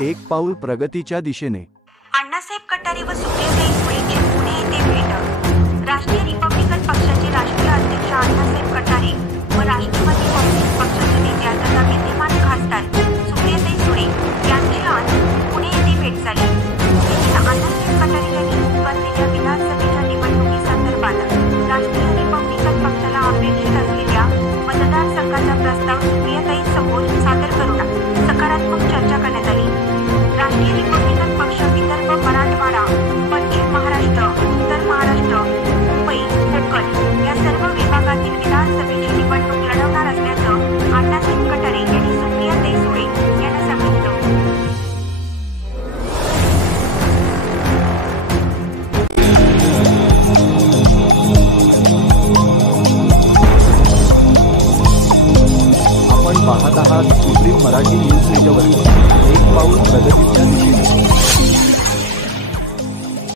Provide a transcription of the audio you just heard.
एक पाऊल प्रगतीच्या दिशेने. अण्णासाहेब कटारे व सुप्रियाताई सुळेंची पुणे येथे भेट. राष्ट्रीय रिपब्लिकन पक्षाचे राष्ट्रीय अध्यक्ष अण्णासाहेब कटारे व राष्ट्रवादी काँग्रेस पक्षाचे नेत्या तथा विद्यमान खासदार सुप्रियाताई सुळे यांची आज पुणे येथे भेट झाली. येथील अण्णासाहेब कटारे यांनी पुकारलेल्या विधानसभेच्या निवडणुकीसंदर्भात राष्ट्रीय रिपब्लिकन पक्षाला अपेक्षित असलेल्या मतदारसंघाचा प्रस्ताव सुप्रियाताई समोर सादर करून सकारात्मक चर्चा करण्यात आली. राष्ट्रीय रिपब्लिकन पक्ष विदर्भ, मराठवाडा, पश्चिम महाराष्ट्र, उत्तर महाराष्ट्र, मुंबई, कोकण या सर्व विभागातील विधानसभेची निवडणूक लढवणार असल्याचं अण्णासाहेब कटारे यांनी सुप्रियाताई सुळे यांना सांगितलं. आपण पाहत आहात सुप्रीम मराठी न्यूज नेटवर्क. एक पाऊल प्रगतीच्या दिशेने.